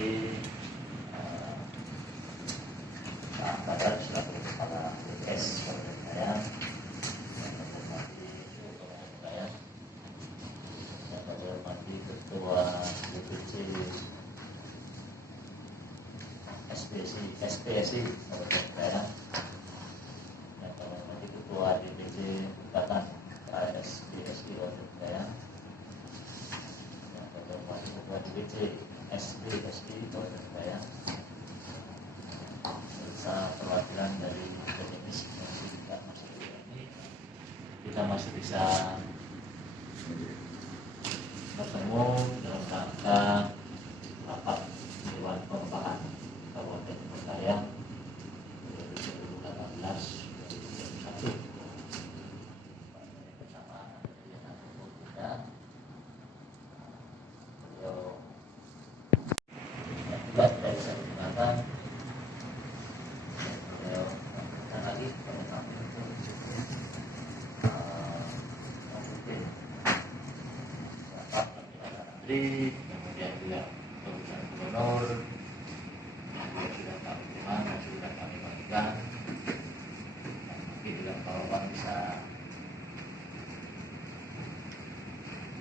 hormati Pak Badar selaku Kepala BPS Kabupaten Bayang, yang saya hormati Ketua Bayang, yang saya hormati Ketua DPC SPSI Kabupaten Bayang, yang saya hormati Ketua DPC Ikatan KSBSI Kabupaten Bayang, yang saya hormati Ketua DPC SBSI Kabupaten Bayang, serta perwakilan dari akademis yang juga masih ini, kita masih bisa bertemu dalam rangka rapat Dewan Pengembangan Kabupaten Bayang 2018-2021 bersama dengan kita beliau juga tidak bisa digunakan. Kemudian juga Bapak Gubernur, kemudian juga Pak Lingkungan yang sudah kami bagikan. Mungkin juga Bapak bisa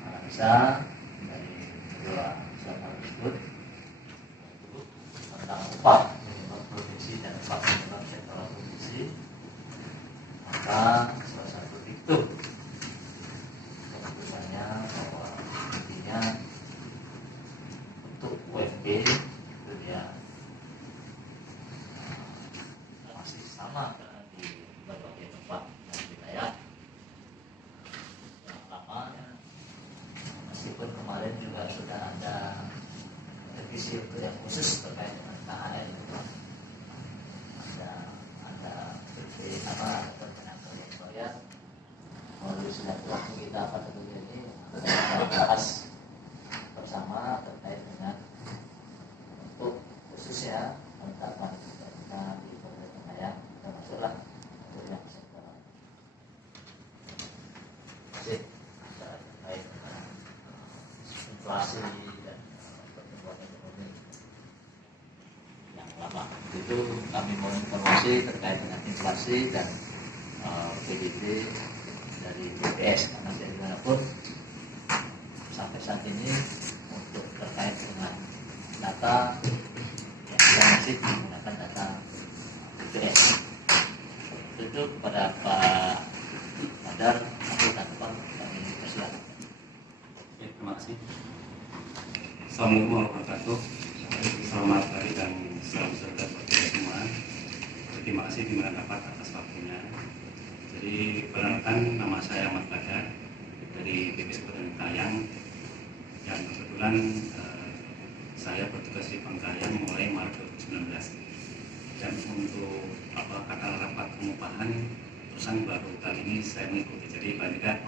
analisa dari kedua siapa tersebut tentang upah minimum provinsi dan upah minimum sektoral provinsi. Maka salah satu itu keputusannya bahwa intinya untuk UMP itu dia masih sama di berbagai tempat dan wilayah yang lama, meskipun kemarin juga sudah ada revisi untuk yang khusus terkait dengan KHL, ada PP ada perkenalan proyek melalui silaturahmi kita pada bulan ini kita bahas bersama terkait dengan untuk khususnya penetapan kita di Kabupaten Bayang, termasuklah untuk yang sektor terkait dengan inflasi dan pertumbuhan ekonomi yang lama. Itu kami mau informasi terkait dengan inflasi dan PDB dari BPS, karena dari manapun sampai saat ini untuk terkait dengan data yang kita masih menggunakan data BPS. Itu kepada Pak Badar atau tanggapan kami persilakan. Terima kasih. Assalamualaikum warahmatullahi wabarakatuh. Selamat hari dan salam sejahtera bagi kita semua. Terima kasih dimanapun atas waktunya. Jadi perkenalkan, nama saya Ahmad Badar dari BPS Kabupaten Bayang, yang kebetulan saya bertugas di Pangkayan mulai Maret 2019. Dan untuk kata rapat pengupahan perusahaan baru kali ini saya mengikuti. Jadi paling tidak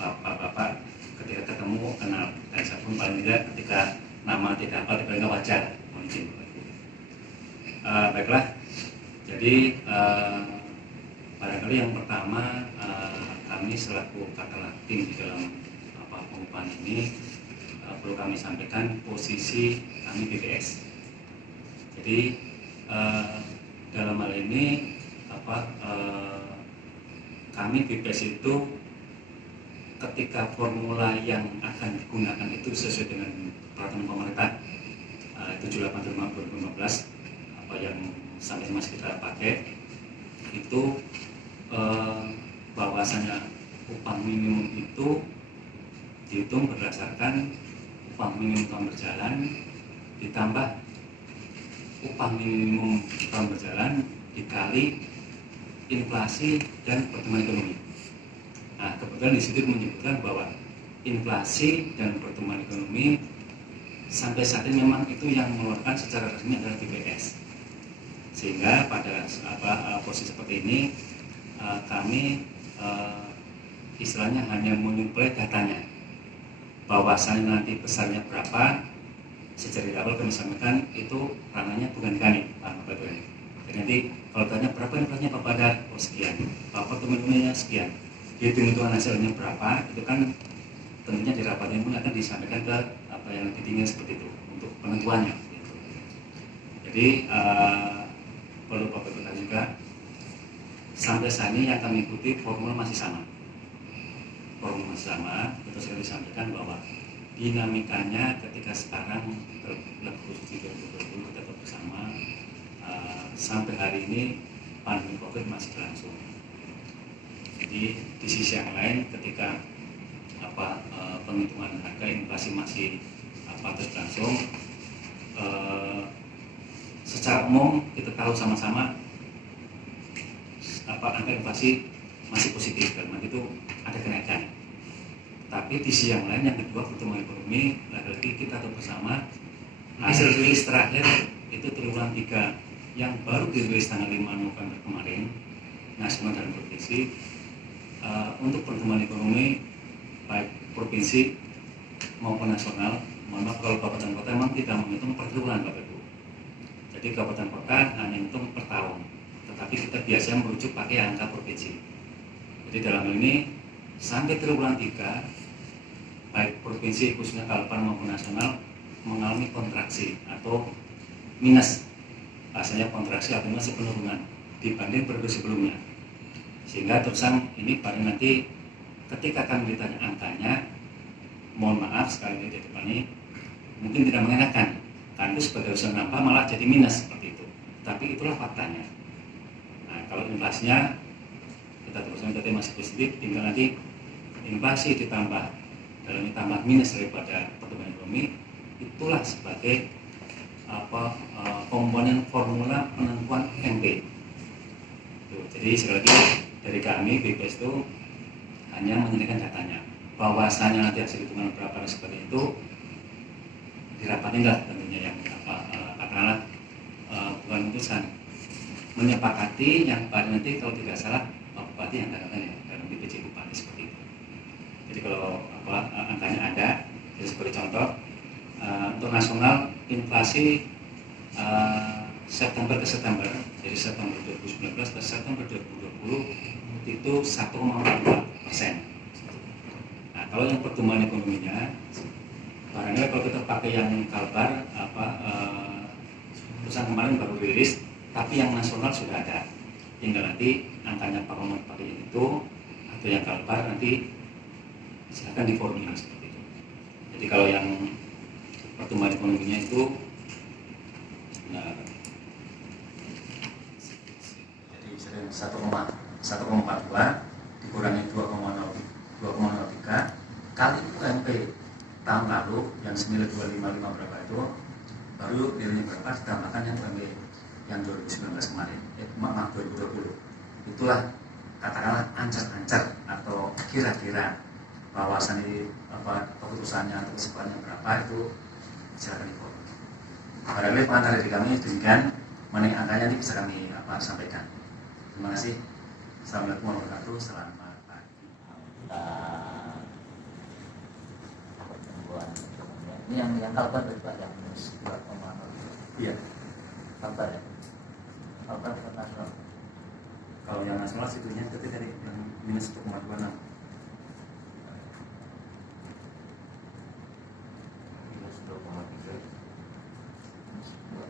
bapak-bapak ketika ketemu kenal, dan saya pun paling tidak ketika nama tidak apa dipanggil wajar mungkin. Baiklah, jadi barangkali yang pertama kami selaku katakanlah tim di dalam pengupahan ini perlu kami sampaikan posisi kami BPS. Jadi dalam hal ini kami BPS itu ketika formula yang akan digunakan itu sesuai dengan peraturan pemerintah 785/2015 yang sampai masih kita pakai itu bahwasanya upah minimum itu dihitung berdasarkan upah minimum tahun berjalan ditambah upah minimum tahun berjalan dikali inflasi dan pertumbuhan ekonomi. Nah, kebetulan di situ menyebutkan bahwa inflasi dan pertumbuhan ekonomi sampai saat ini memang itu yang mengeluarkan secara resmi adalah BPS. Sehingga pada posisi seperti ini kami istilahnya hanya menyuplai datanya, bahwasanya nanti besarnya berapa. Sejak awal kami sampaikan itu ranahnya bukan kami, Pak Bapak. Jadi nanti kalau tanya berapa inflasinya Pak Badar, oh sekian, Pak teman-temannya sekian, hitung-hitungan hasilnya berapa, itu kan tentunya di rapat ini pun akan disampaikan ke apa yang lebih tinggi seperti itu untuk penentuannya. Gitu. Jadi perlu Bapak ketahui juga, sampai saat ini yang kami ikuti formula masih sama. Formula masih sama, itu saya disampaikan bahwa dinamikanya ketika sekarang terlebih di 2020 kita tetap bersama, sampai hari ini pandemi COVID masih berlangsung. Jadi di sisi yang lain ketika penghitungan harga inflasi masih terus berlangsung, secara umum kita tahu sama-sama angka inflasi masih positif, karena itu ada kenaikan. Tapi di sisi yang lain, yang kedua pertumbuhan ekonomi, lagi-lagi kita tahu bersama hasil rilis terakhir itu triwulan 3 yang baru dirilis tanggal 5 November kemarin, nasional dan provinsi, untuk pertumbuhan ekonomi baik provinsi maupun nasional. Mohon maaf kalau kabupaten kota memang tidak menghitung per triwulan Bapak Ibu. Jadi kabupaten kota hanya hitung per tahun, tetapi kita biasanya merujuk pakai angka provinsi. Jadi dalam hal ini sampai triwulan 3 baik provinsi khususnya Kalbar maupun nasional mengalami kontraksi atau minus, rasanya kontraksi atau masih penurunan dibanding periode sebelumnya. Sehingga terusan ini paling nanti ketika kami ditanya angkanya, mohon maaf sekali di depan ini mungkin tidak mengenakan, kan itu sebagai usaha nambah malah jadi minus seperti itu. Tapi itulah faktanya. Nah, kalau inflasinya kita teruskan berarti masih positif, tinggal nanti inflasi ditambah dalam ditambah minus daripada pertumbuhan ekonomi, itulah sebagai komponen formula penentuan NP. Jadi sekali lagi dari kami BPS itu hanya menyediakan datanya. Bahwasanya nanti hasil hitungan berapa dan seperti itu dirapatin lah tentunya yang katakanlah bukan putusan, menyepakati yang paling nanti kalau tidak salah Pak Bupati yang katakan ya dalam DPC Bupati seperti itu. Jadi kalau angkanya ada, jadi seperti contoh untuk nasional inflasi September ke September, jadi September 2019 ke September 2020 itu 1,42%. Nah, kalau yang pertumbuhan ekonominya, barangkali kalau kita pakai yang Kalbar, perusahaan kemarin baru rilis, tapi yang nasional sudah ada. Tinggal nanti angkanya Pak Komod pakai itu atau yang Kalbar nanti silakan diformulasi seperti itu. Jadi kalau yang pertumbuhan ekonominya itu, nah, jadi 1,42 dikurangi 2,03 kali UMP tahun lalu yang 9255 berapa itu, baru nilainya berapa ditambahkan yang UMP yang 2019 kemarin, 2020. Itulah katakanlah ancar-ancar atau kira-kira bahwasan ini keputusannya atau kesimpulannya berapa itu silakan info. Barangkali pengantar dari kami demikian, mengenai angkanya ini bisa kami sampaikan. Terima kasih. Assalamualaikum warahmatullahi wabarakatuh. Selamat pagi. Ini yang Kalbar berapa yang minus 2,0? Iya. Kalbar ya. Kalbar nasional. Kalau yang nasional situnya ketika dari yang minus 1,26. Minus 2,3. Minus 2,03.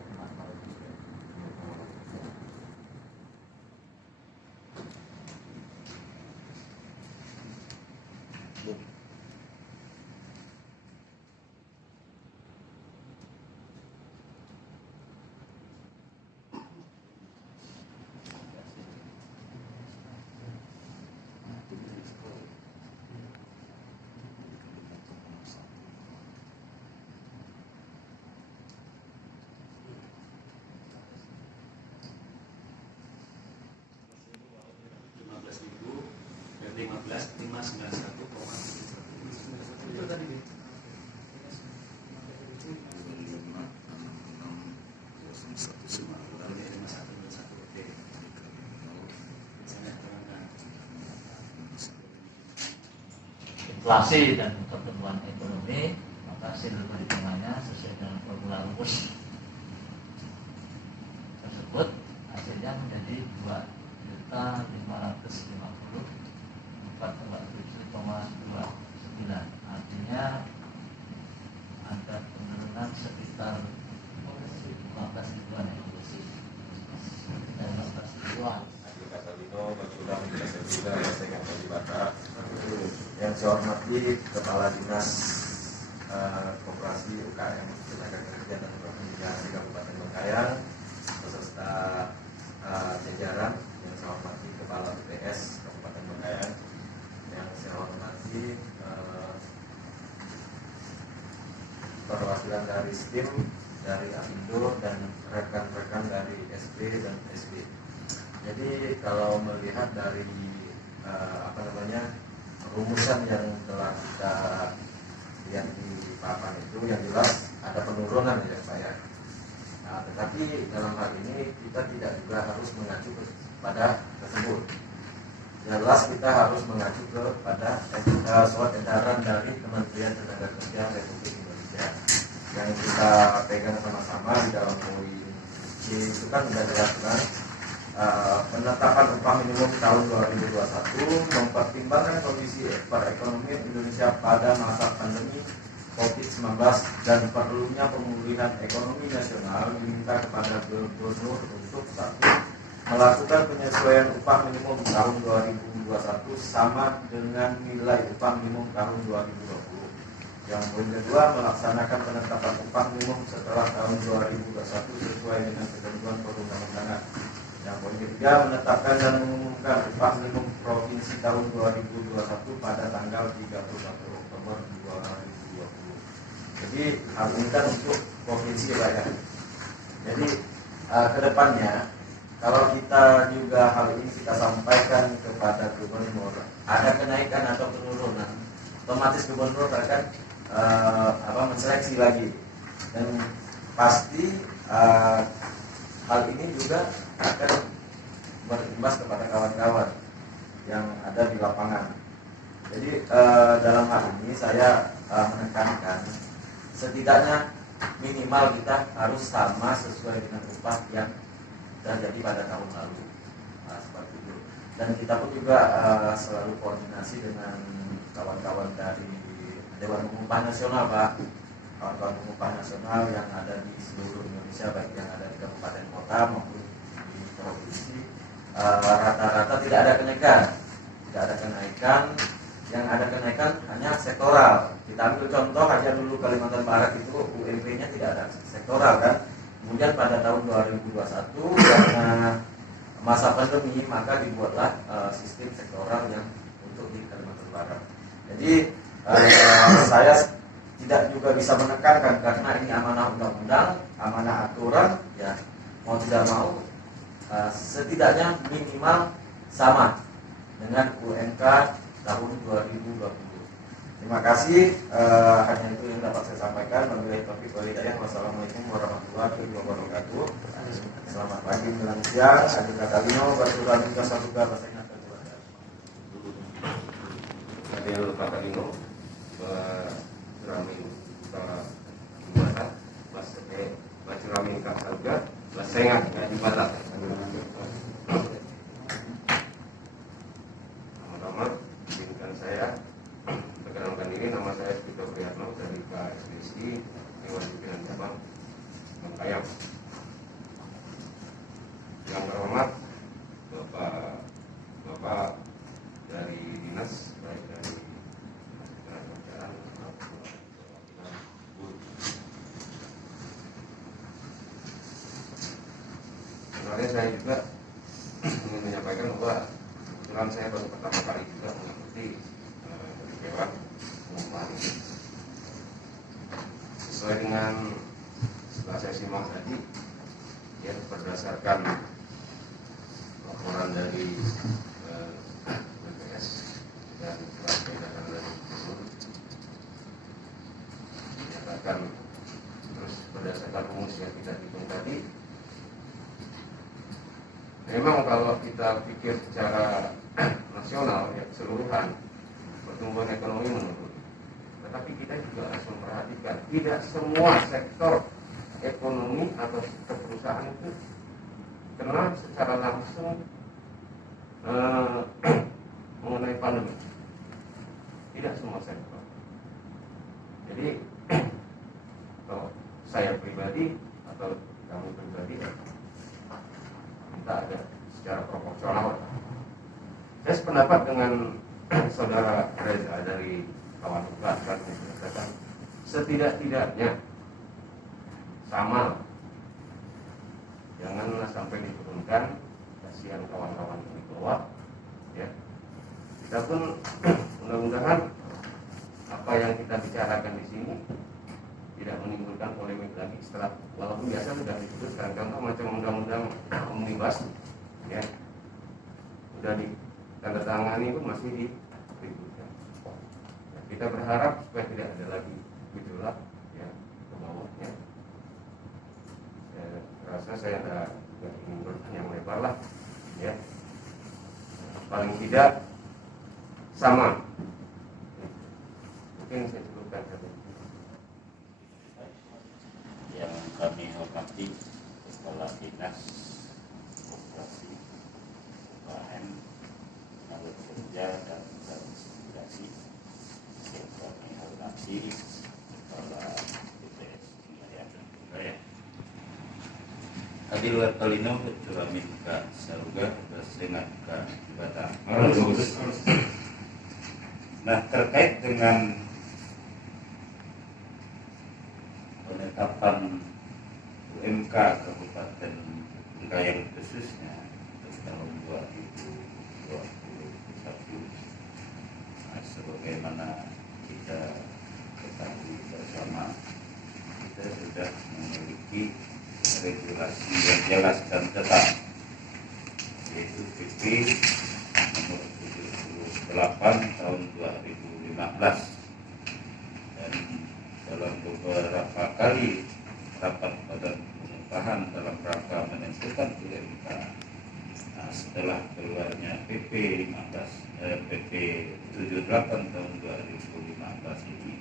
Dan 15.591,1. Itu tadi. Inflasi dan pertumbuhan ekonomi, maka hasil perhitungannya sesuai dengan formula rumus tersebut hasilnya menjadi 2.550.427,29. Artinya ada penurunan sekitar 15 ribuan ya. Manual. Adi Katalino, Basuda Menjasa juga, Sengat Kalibata. Yang saya hormati Kepala Dinas Koperasi UKM Tenaga Kerja dan Transmigrasi Kabupaten Bengkayang beserta jajaran. Yang saya hormati Kepala BPS Kabupaten Bengkayang. Yang saya hormati perwakilan dari STIM, dari Apindo dan rekan-rekan dari SP dan SB. Jadi kalau melihat dari rumusan yang telah kita lihat di papan itu, yang jelas ada penurunan ya Pak ya. Nah, tetapi dalam hal ini kita tidak juga harus mengacu kepada tersebut. Jelas kita harus mengacu kepada surat edaran dari Kementerian Tenaga Kerja Republik Indonesia yang kita pegang sama-sama di dalam poin C itu kan sudah jelaskan penetapan upah minimum tahun 2021 mempertimbangkan kondisi perekonomian Indonesia pada masa pandemi COVID-19 dan perlunya pemulihan ekonomi nasional. Diminta kepada Gubernur untuk satu, melakukan penyesuaian upah minimum tahun 2021 sama dengan nilai upah minimum tahun 2020. Yang poin kedua, melaksanakan penetapan upah minimum setelah tahun 2021 sesuai dengan ketentuan perundang-undangan. Yang poin ketiga, menetapkan dan mengumumkan upah minimum provinsi tahun 2021 pada tanggal 31 Oktober 2020. Jadi hal ini kan untuk provinsi Pak ya. Jadi kedepannya kalau kita juga hal ini kita sampaikan kepada Gubernur, ada kenaikan atau penurunan, otomatis Gubernur akan menseleksi lagi, dan pasti hal ini juga akan berimbas kepada kawan-kawan yang ada di lapangan. Jadi dalam hal ini saya menekankan setidaknya minimal kita harus sama sesuai dengan upah yang terjadi pada tahun lalu. Nah, seperti itu. Dan kita pun juga selalu koordinasi dengan kawan-kawan dari Dewan Pengupah Nasional Pak, kawan-kawan pengupah nasional yang ada di seluruh Indonesia, baik yang ada di kabupaten kota maupun di provinsi. Rata-rata tidak ada kenaikan, yang ada kenaikan hanya sektoral. Kita ambil contoh aja dulu Kalimantan Barat itu UMP-nya tidak ada sektoral kan. Kemudian pada tahun 2021 karena masa pandemi maka dibuatlah sistem sektoral yang untuk di Kalimantan Barat. Jadi saya tidak juga bisa menekankan karena ini amanah undang-undang, amanah aturan, ya mau tidak mau setidaknya minimal sama dengan UMK tahun 2020. Terima kasih, hanya itu yang dapat saya sampaikan. Wabillahi taufiq wal hidayah. Wassalamualaikum warahmatullahi wabarakatuh. Selamat pagi menjelang siang. Adi Katalino, Basuda Menjasa juga, Sengat Kalibata. Adi Katalino, Rami Kalibata, Rami Kalibata, Sengat Kalibata. Pertama, izinkan saya perkenalkan diri, nama saya Vito Priyatno dari KSDSI Dewan Pimpinan Cabang Bengkayang. Yang terhormat Bapak dari dinas, baik dari kerajaan maupun sebenarnya saya juga ingin menyampaikan bahwa kebetulan saya baru pertama kali juga mengikuti Dewan Pengupah ini. Sesuai dengan setelah saya simak tadi, ya berdasarkan laporan dari BPS dan surat edaran dari Gubernur, dinyatakan terus berdasarkan rumus yang kita hitung tadi, memang kalau kita pikir secara nasional ya keseluruhan pertumbuhan ekonomi menurun, tetapi kita juga harus memperhatikan tidak semua sektor ekonomi atau sektor perusahaan itu kena secara langsung mengenai pandemi. Tidak semua sektor. Jadi kalau saya pribadi atau kamu pribadi, kita ada secara proporsional. Saya sependapat dengan saudara Reza dari kawan Batak yang mengatakan setidak-tidaknya sama, janganlah sampai diturunkan, kasihan kawan-kawan yang di bawah. Ya, kita pun mudah-mudahan apa yang kita bicarakan di sini tidak menimbulkan polemik lagi setelah, walaupun biasa sudah disebutkan contoh macam undang-undang omnibus, ya, sudah ditandatangani pun masih diributkan. Ya, kita berharap supaya tidak ada lagi gejolak ya ke bawahnya. Saya rasa saya tidak ingin berpanjang lebar lah, ya. Paling tidak sama. Mungkin saya cukupkan saja. Yang kami hormati Kepala Dinas Koperasi UKM Tenaga Kerja dan Transmigrasi, yang kami hormati Kepala BPS Wilayah dan Budaya. Adil Watalino telah minta saruga dengan ke Batam. Nah, terkait dengan penetapan UMK Kabupaten Bengkayang khususnya tahun 2021, sebagaimana kita ketahui bersama, kita sudah memiliki regulasi yang jelas dan tetap, yaitu PP nomor 78 tahun 2015, dan dalam beberapa kali rapat badan pengupahan dalam rangka menentukan UMK, setelah keluarnya PP 78 tahun 2015 ini,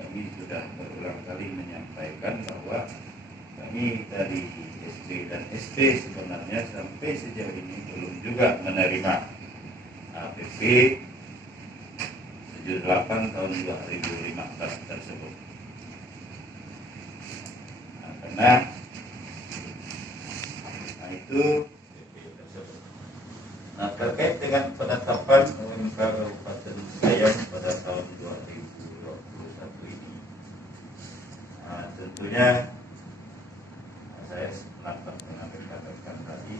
kami sudah berulang kali menyampaikan bahwa kami dari SD dan SP sebenarnya sampai sejauh ini belum juga menerima PP 78 tahun 2015 tersebut. Karena itu terkait dengan penetapan UMK Kabupaten Bengkayang pada tahun 2021 ini, tentunya saya sependapat dengan rekan-rekan tadi,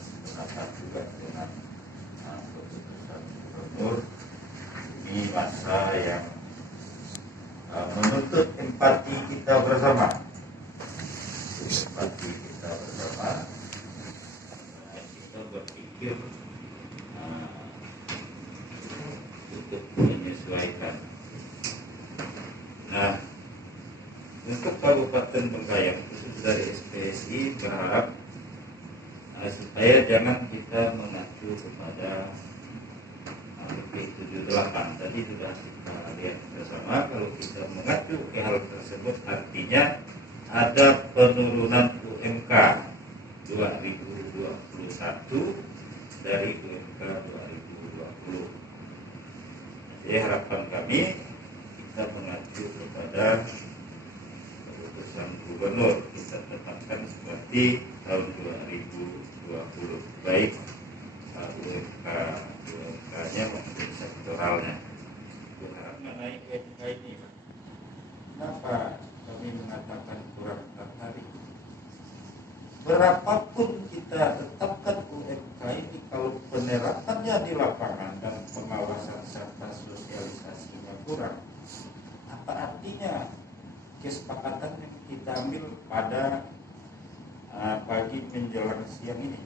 sependapat juga dengan keputusan Gubernur. Ini masa yang menuntut empati kita bersama. Empati kita bersama, kita berpikir untuk menyesuaikan. Nah, untuk Kabupaten Bengkayang khusus dari SPSI berharap supaya jangan kita mengacu kepada PP 78. Tadi sudah kita lihat bersama, kalau kita mengacu ke hal tersebut artinya ada penurunan UMK 2021 dari UMK 2020. Jadi harapan kami kita mengacu kepada keputusan Gubernur, kita tetapkan seperti tahun 2020, baik UMK-nya maupun sektoralnya. Mengenai UMK ini, kenapa kami mengatakan kurang tertarik? Berapapun kita tetapkan UMK ini, kalau penerapannya di lapangan dan pengawasan serta sosialisasinya kurang, apa artinya kesepakatan yang kita ambil pada pagi menjelang siang ini?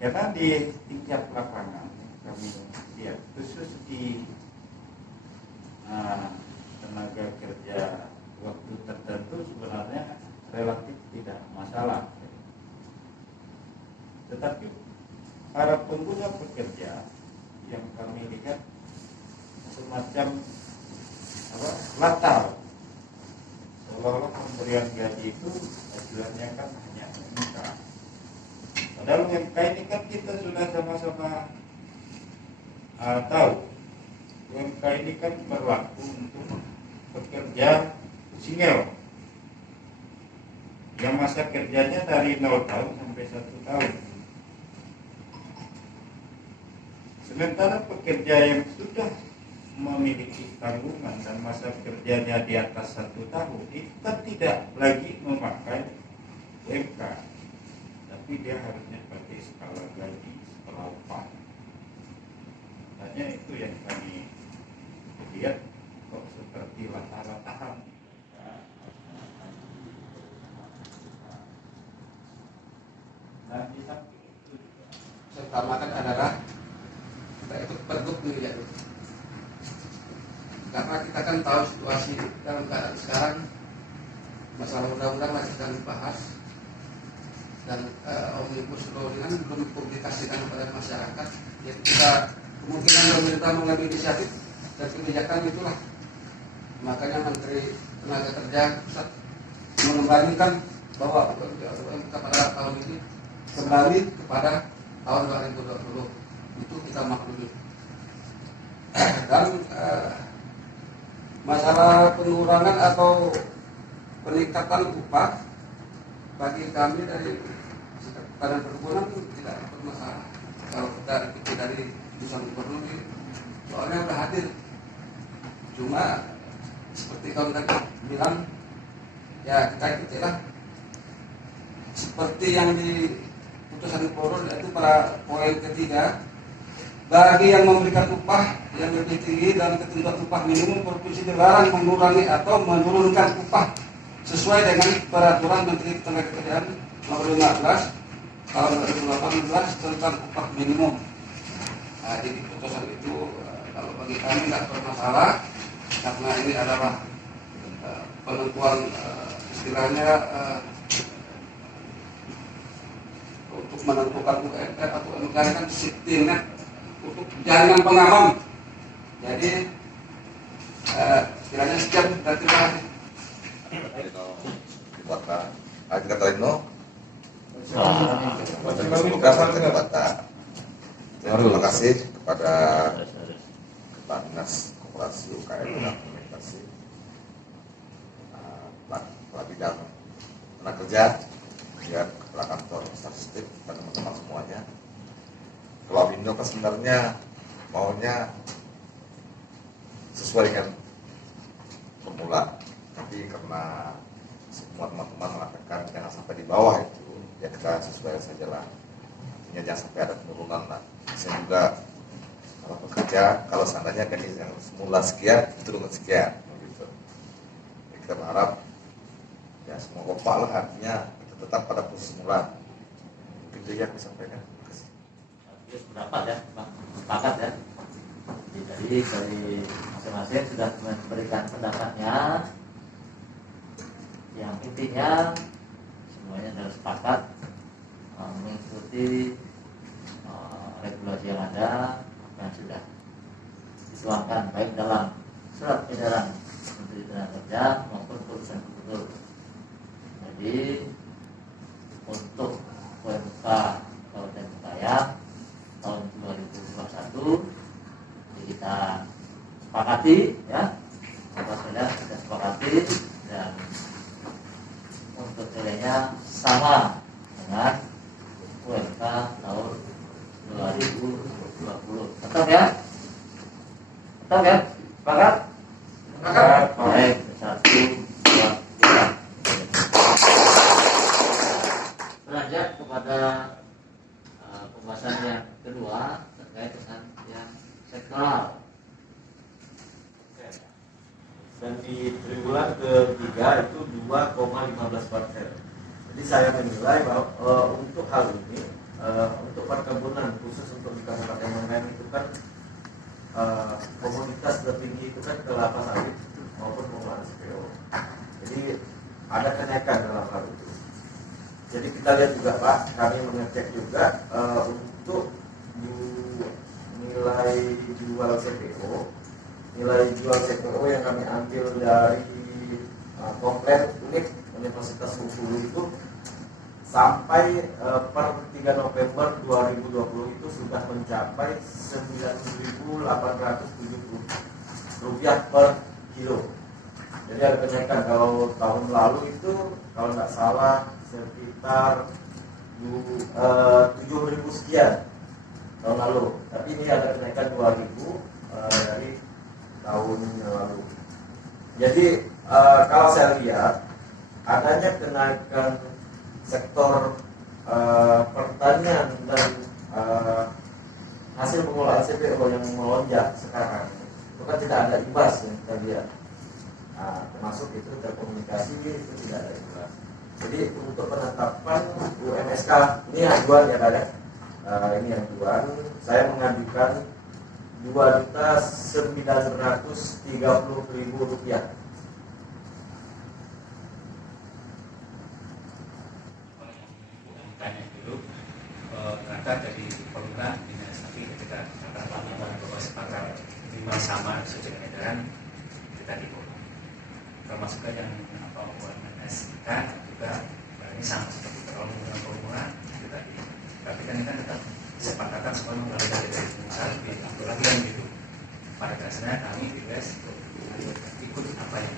Karena di tingkat lapangan kami lihat, khusus di tenaga kerja waktu tertentu sebenarnya relatif tidak masalah. Tetapi para pengguna pekerja yang kami lihat semacam latar, seolah-olah pemberian gaji itu acuannya kan hanya UMK. Padahal UMK ini kan kita sudah sama-sama tahu, UMK ini kan berlaku untuk pekerja senior yang masa kerjanya dari 0 tahun sampai 1 tahun. Sementara pekerja yang sudah memiliki tanggungan dan masa kerjanya di atas 1 tahun, kita tidak lagi memakai UMK, tapi dia harusnya pakai skala gaji, skala upah. Hanya itu yang kami lihat kok seperti rata-rataan. Dan di samping itu juga Utamakan adalah kita ikut pergub dulu ya. Karena kita kan tahu situasi dalam keadaan sekarang, masalah undang-undang masih sedang dibahas dan omnibus law ini kan belum dipublikasikan kepada masyarakat. Jadi kita kemungkinan pemerintah mengambil inisiatif dan kebijakan itulah. Makanya Menteri Tenaga Kerja Pusat mengembalikan bahwa UMK pada tahun ini kembali kepada tahun 2020. Itu kita maklumi. Dan masalah penurunan atau peningkatan upah bagi kami dari Badan Perkebunan tidak bermasalah. Kalau kita dari Pusat Gubernur ini soalnya sudah hadir. Cuma seperti kalau tadi bilang, ya kita ikutilah seperti yang di putusan Gubernur, yaitu pada poin ketiga, bagi yang memberikan upah yang lebih tinggi dan ketentuan upah minimum, provinsi dilarang mengurangi atau menurunkan upah sesuai dengan peraturan Menteri Ketenagakerjaan nomor 15 tahun 2018 tentang upah minimum. Nah, jadi putusan itu kalau bagi kami tidak bermasalah, karena ini adalah penentuan istilahnya untuk menentukan UMR atau UMK kan safety net untuk jaringan pengaman. Jadi istilahnya sekian dan terima kasih. Terima kasih kepada Kepala Dinas Koperasi UKM dan Komunikasi, Kepala Bidang Tenaga Kerja, dan Kepala Kantor Statistik dan teman-teman semuanya. Kalau Apindo kan sebenarnya maunya sesuai dengan formula, tapi karena semua teman-teman mengatakan jangan sampai di bawah itu, ya kita sesuai saja lah. Artinya jangan sampai ada penurunan lah. Saya juga kalau bekerja, kalau seandainya gaji yang semula sekian, turun sekian, gitu. Jadi kita berharap ya semua kompak lah, artinya kita tetap pada posisi semula. Mungkin itu yang saya sampaikan. Terima kasih. Pendapat ya, sepakat ya. Jadi dari masing-masing sudah memberikan pendapatnya. Yang intinya semuanya adalah sepakat mengikuti regulasi yang ada yang sudah dituangkan baik dalam surat edaran Menteri Tenaga Kerja maupun putusan gubernur. Jadi untuk UMK Kabupaten Bekayang tahun 2021 kita sepakati ya, sudah kita sepakati, dan untuk nilainya sama dengan UMK tahun 2020. Tetap ya? Tetap ya? Sepakat? Sepakat. Baik, 1, 2, 3. Beranjak kepada pembahasan yang kedua terkait dengan yang sektoral. Dan di triwulan ketiga itu 2,15%. Jadi saya menilai bahwa untuk hal ini, untuk perkebunan khusus untuk di Kabupaten Manggarai itu kan komoditas tertinggi itu kan kelapa sawit maupun pengolahan CPO. Jadi ada kenaikan dalam hal itu. Jadi kita lihat juga Pak, kami mengecek juga untuk nilai jual CPO. Nilai jual CPO yang kami ambil dari komplek unit Universitas Bengkulu itu sampai per 3 November 2020 itu sudah mencapai Rp9.870 per kilo. Jadi ada kenaikan kenaikan. Kalau tahun lalu itu kalau nggak salah sekitar 7.000 sekian tahun lalu. Tapi ini ada kenaikan 2.000 dari tahun yang lalu. Jadi kalau saya lihat adanya kenaikan sektor pertanian dan hasil pengolahan CPO yang melonjak sekarang, itu kan tidak ada imbas yang kita lihat. Termasuk itu telekomunikasi itu tidak ada imbas. Jadi untuk penetapan UMSK ini ajuan ya Pak ya. Ini ajuan saya mengajukan Rp2.930.000. Tanya dulu, ternyata dari pemerintah dinas, tapi ketika kami bahwa sepakat minimal sama sesuai dengan edaran kita dikut. Termasuk yang UMS kita juga ini sama seperti kalau menggunakan formula kita dikut. Tapi kan tetap kesepakatan semua mengalami dari pengusaha lebih lagi kan gitu. Pada dasarnya kami BPS ikut apa yang